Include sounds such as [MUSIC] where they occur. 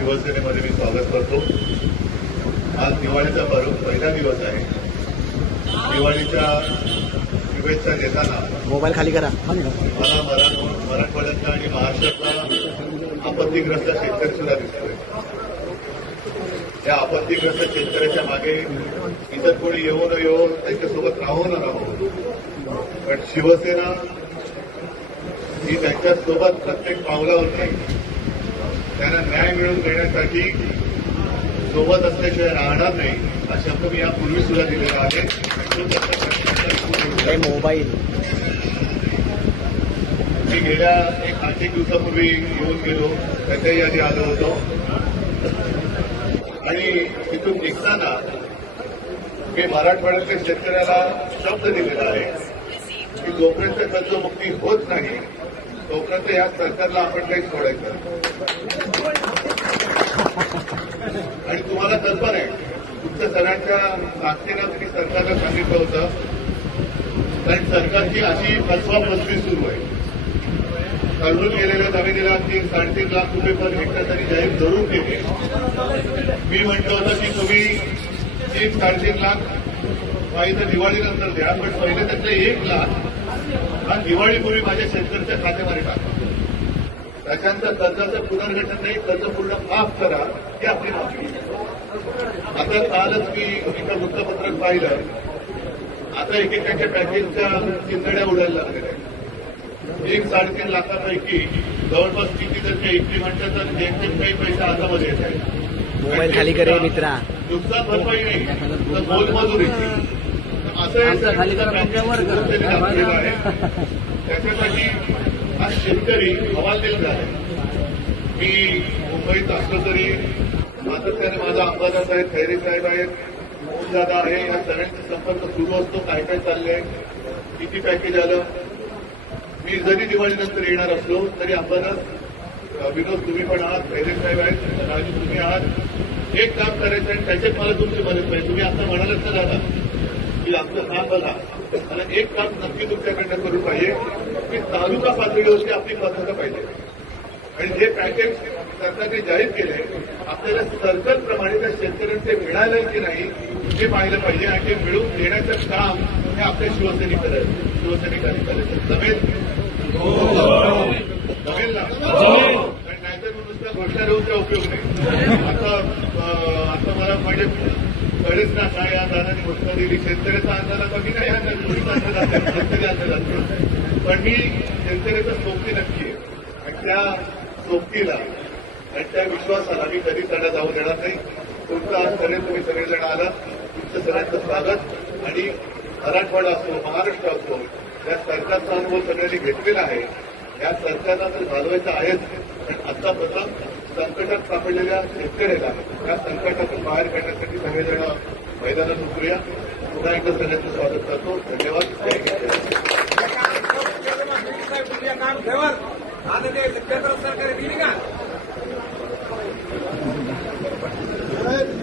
शिवसेनेमध्ये मी स्वागत करतो. आज दिवाळीचा पर्व पहिला दिवस आहे. दिवाळीच्या शुभेच्छा देताना मोबाईल खाली करा. मला मराठ मराठवाड्यातला आणि महाराष्ट्रातला आपत्तीग्रस्त शेतकरी सुद्धा दिसतोय. त्या आपत्तीग्रस्त शेतकऱ्याच्या मागे इतर कोणी येऊ न येऊ त्यांच्यासोबत राहू न राहू. पण शिवसेना ही त्यांच्यासोबत प्रत्येक पावलावरती त्यांना न्याय मिळवून देण्यासाठी सोबत असल्याशिवाय राहणार नाही हा शब्द मी यापूर्वी सुद्धा दिलेला आहे हे मोबाईल. मी गेल्या एक आठ एक दिवसापूर्वी येऊन गेलो त्याच्याही आधी आलो होतो. आणि तिथून निघताना मी मराठवाड्यातल्या शेतकऱ्याला शब्द दिलेला आहे की जोपर्यंत कर्जमुक्ती होत नाही तोपर्यंत या सरकारला आपण काही सोडायचं आणि तुम्हाला कल्पना आहे. तुमच्या सगळ्यांच्या ताकदीनं तुम्ही सरकारला सांगितलं होतं. कारण सरकारची अशी फसवाफसवी सुरू आहे. कळवून गेलेल्या जमिनीला तीन साडेतीन लाख रुपये पर हेक्टर तरी जाहीर जरूर केले मी म्हटलं होतं की तुम्ही तीन साडेतीन लाख पाहिजे दिवाळीनंतर द्या पण पहिले त्यातले एक लाख हा दिवाळीपूर्वी माझ्या शेतकऱ्याच्या खात्यामध्ये टाका. त्याच्यानंतर कर्जाचं पुनर्गठन नाही कर्ज पूर्ण माफ करा ही आपली मागणी आता कालच मी एका वृत्तपत्रात पाहिलं. आता एकेकाच्या पॅकेजच्या चिंतड्या उडायला लागलेल्या आहेत एक साडेतीन लाखापैकी जवळपास किती जर काही इम्प्लिमेंटच्या तर जेमतेम काही पैसे हातामध्ये येत आहेत. मोबाईल खाली करे मित्रा. नुकसान भरपाई नाही [LAUGHS] तर मोलमजुरीची असं खाली करा, पॅकेज [LAUGHS] आहे. त्याच्यासाठी शेतकरी हवालदिल झाले मी मुंबईत असलो तरी सातत्याने माझा अंबादास आहे खैरे साहेब आहेत मोहनदादा आहे या सगळ्यांचा संपर्क सुरू असतो काय काय चाललंय किती पॅकेज आलं. मी जरी दिवाळीनंतर येणार असलो तरी अंबादास विनोद तुम्ही पण आहात खैरे साहेब आहेत राजू तुम्ही आहात. एक काम करायचं आणि त्याच्यात मला तुमची मदत पाहिजे. तुम्ही आता म्हणालच ना दादा की आमचं काम बघा मला एक काम नक्की तुमच्याकडनं करू पाहिजे की तालुका पातळीवरती आपली पद्धत पाहिजे. आणि जे पॅकेज सरकारने जाहीर केले आपल्याला सरकारप्रमाणे त्या शेतकऱ्यांचे मिळाले की नाही हे पाहिलं पाहिजे आणि ते मिळवून देण्याचं काम हे आपल्या शिवसैनिक करायचं शिवसैनिकांनी करायचं जमेल जमेल ना नाहीतर मग नुसत्या घोषणा देऊन उपयोग नाही. आता आता मला म्हणजे कळेच ना काय या दादाने घोषणा दिली. शेतकऱ्याचा अंदाज कमी नाही हा चोरीचा अंदाज शेतकरी पण मी शेतकऱ्याचा सोबती नक्की आहे. आणि त्या सोबतीला आणि त्या विश्वासाला मी कधी त्यांना जाऊ देणार नाही. तुमचं आज सगळे तुम्ही सगळेजण आला तुमचं सगळ्यांचं स्वागत. आणि मराठवाडा असो महाराष्ट्र असो या सरकारचा अनुभव सगळ्यांनी घेतलेला आहे. या सरकारला तर घालवायचं आहेच. पण आता प्रथम संकटात सापडलेल्या शेतकऱ्याला या संकटातून बाहेर काढण्यासाठी सगळेजण मैदानात उतरूया. पुन्हा एकदा सगळ्यांचं स्वागत करतो. धन्यवाद.